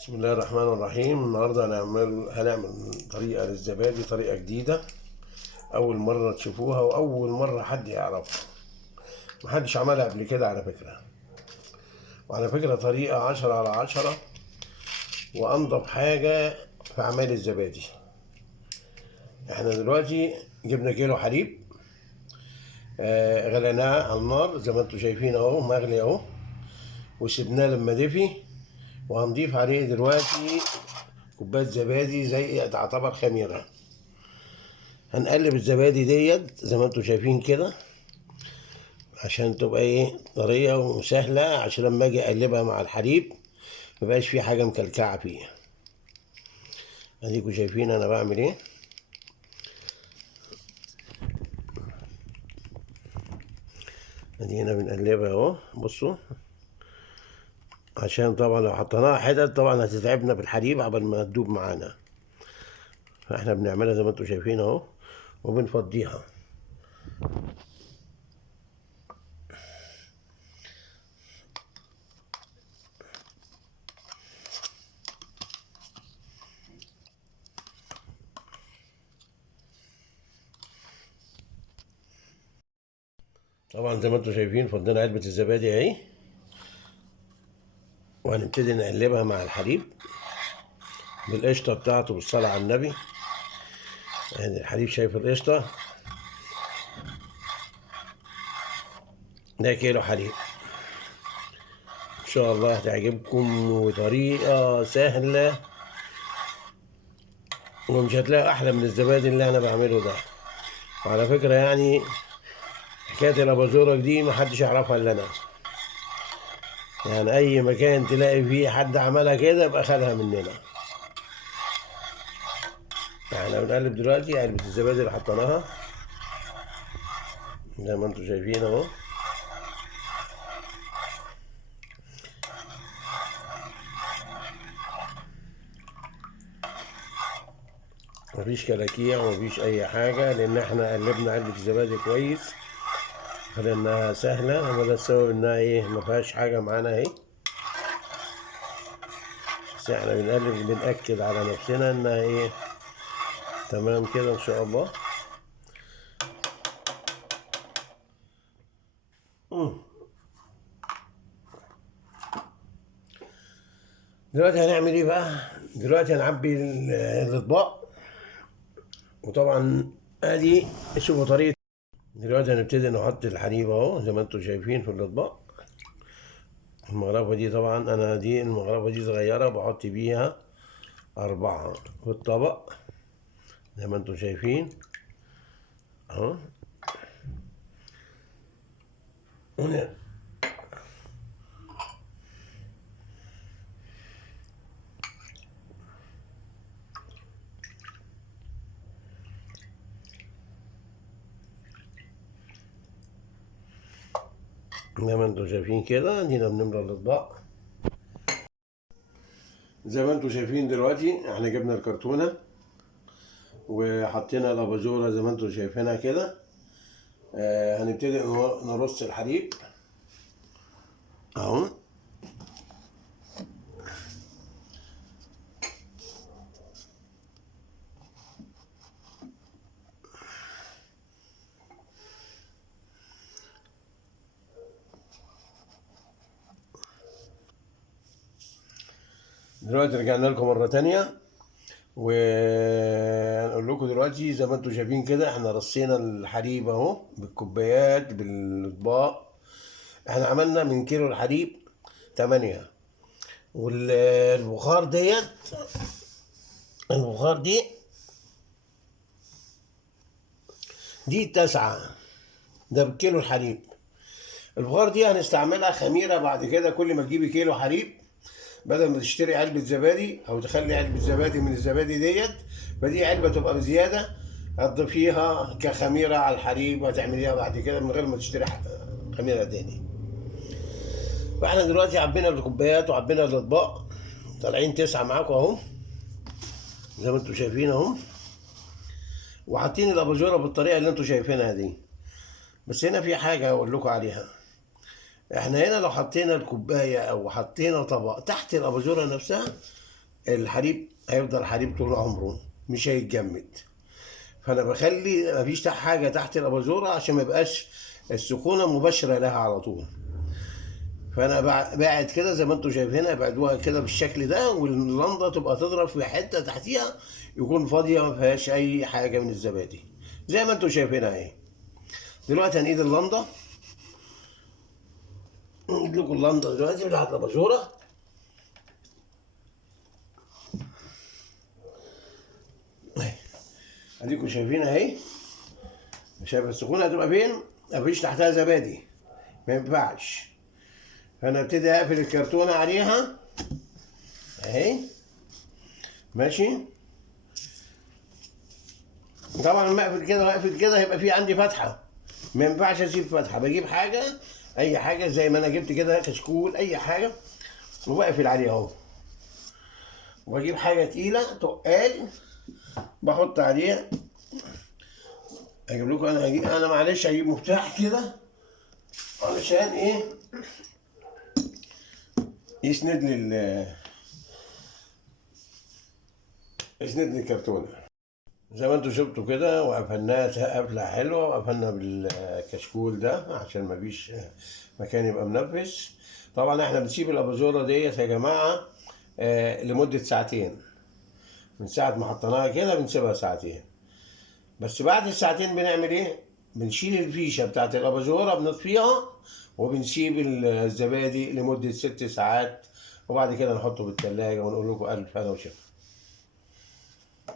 بسم الله الرحمن الرحيم. النهارده هنعمل طريقة للزبادي، طريقة جديدة أول مرة تشوفوها وأول مرة حد يعرفها. محدش عملها قبل كده على فكرة، وعلى فكرة طريقة 10/10 وأنضف حاجة في أعمال الزبادي. احنا دلوقتي جبنا كيلو حليب، غليناه على النار زي ما انتم شايفين اهو، مغلي اهو، وسبناه لما دفي. وهنضيف عليه دلوقتي كوباية زبادي زي تعتبر خميرة. هنقلب الزبادي ديت زي ما انتم شايفين كده عشان تبقى طرية وسهلة، عشان لما اجي اقلبها مع الحليب مبقاش في حاجة مكلكعة فيها. اديكم شايفين انا بعمل ايه. ادينا بنقلبها اهو، بصوا، عشان طبعا لو حطيناها حتت طبعا هتتعبنا في الحليب قبل ما تدوب معانا، فاحنا بنعملها زي ما انتم شايفين اهو وبنفضيها. طبعا زي ما انتم شايفين فضينا علبة الزبادي اهي، وهنبتدي نقلبها مع الحليب بالقشطة بتاعته بالصلاة على النبي. يعني الحليب شايف القشطة، ده كيلو حليب ان شاء الله هتعجبكم، وطريقة سهلة ومش هتلاقي احلى من الزبادي اللي انا بعمله ده. وعلى فكرة يعني حكاية الاباجورة دي محدش يعرفها الا انا، يعني اي مكان تلاقي فيه حد عملها كده يبقى خدها مننا. احنا بنقلب دلوقتي علبة الزبادي اللي حطيناها زي ما انتم شايفين اهو. مفيش كلاكيع ومفيش اي حاجة، لان احنا قلبنا علبة الزبادي كويس لانها سهلة، وده السبب انها مفيهاش حاجة معانا اهي. بس احنا بنقلب بنأكد على نفسنا انها تمام كده ان شاء الله. دلوقتي هنعمل ايه بقى؟ دلوقتي هنعبي الاطباق، وطبعا ادي شوفوا طريقة. دلوقتي هنبتدي نحط الحليب اهو زي ما انتم شايفين في الاطباق. المغرفة دي طبعا دي المغرفة دي صغيرة بحط بيها 4 في الطبق زي ما انتم شايفين اهو. زي ما انتم شايفين كده ادينا بنملى الاطباق زي ما انتم شايفين. دلوقتي احنا جبنا الكرتونة وحطينا الاباجورة زي ما انتم شايفينها كده. هنبتدي نرص الحليب اهو. دلوقتي رجعنا لكم مرة تانية، وهنقول لكم دلوقتي زي ما انتم شايفين كده احنا رصينا الحليب اهو بالكوبايات بالاطباق. احنا عملنا من كيلو الحليب 8، والبخار البخار دي 9، ده بكيلو الحليب. البخار دي هنستعملها خميرة بعد كده. كل ما تجيبي كيلو حليب بدل ما تشتري علبة زبادي او تخلي علبة زبادي من الزبادي ديت، فدي علبة تبقى بزيادة هتضيفيها كخميرة على الحليب وهتعمليها بعد كده من غير ما تشتري خميرة تاني. فاحنا دلوقتي عبينا الكوبايات وعبينا الاطباق، طالعين 9 معاكم اهو زي ما انتم شايفين اهو، وحاطين الاباجوره بالطريقه اللي انتم شايفينها دي. بس هنا في حاجه اقول لكم عليها. احنا هنا لو حطينا الكوبايه او حطينا طبق تحت الاباجوره نفسها الحليب هيفضل حليب طول عمره، مش هيتجمد. فانا بخلي مفيش حاجه تحت الاباجوره عشان ما يبقاش السخونه مباشره لها على طول. فانا باعد كده زي ما انتم شايفين، ابعدوها كده بالشكل ده، واللنده تبقى تضرب في حته تحتيها يكون فاضيه ما فيهاش اي حاجه من الزبادي زي ما انتم شايفينها اهي. دلوقتي هنقيد اللنده، نجيب لكم اللنده دلوقتي بتاعت الاباجوره اهي. اديكم شايفينها اهي، شايف السخونه هتبقى فين؟ مفيش تحتها زبادي، ما ينفعش. فانا ابتدي اقفل الكرتونه عليها اهي، ماشي. طبعا لما اقفل كده واقفل كده هيبقى في عندي فتحه، ما ينفعش اسيب فتحه. بجيب حاجه، اي حاجه زي ما انا جبت كده كشكول، اي حاجه وبقفل عليها اهو. واجيب حاجه تقيله تقال بحط عليها. اجيب لكم انا انا معلش هجيب مفتاح كده علشان ايه يسند لي يسند لي الكرتونه. زي ما انتم شفتوا كده، وقفلناها قفله حلوه، وقفلنا بالكشكول ده عشان مفيش مكان يبقى منفس. طبعا احنا بنسيب الاباجوره ديت يا جماعه لمده ساعتين. من ساعه ما حطيناها كده بنسيبها ساعتين. بس بعد الساعتين بنعمل ايه؟ بنشيل الفيشه بتاعت الاباجوره بنطفيها، وبنسيب الزبادي لمده 6 ساعات، وبعد كده نحطه بالتلاجة ونقول لكم الف هنا وشفا.